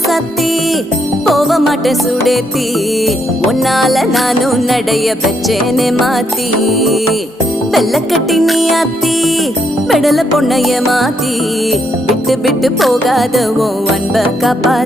சத்தி போக மாட்டேன் சுடேத்தி உன்னால நானும் நடைய பெச்சேனே மாத்தி வெள்ள கட்டி நீ ஆத்தி பெடல பொண்ணைய மாத்தி விட்டு விட்டு போகாத உன் அன்ப காப்பா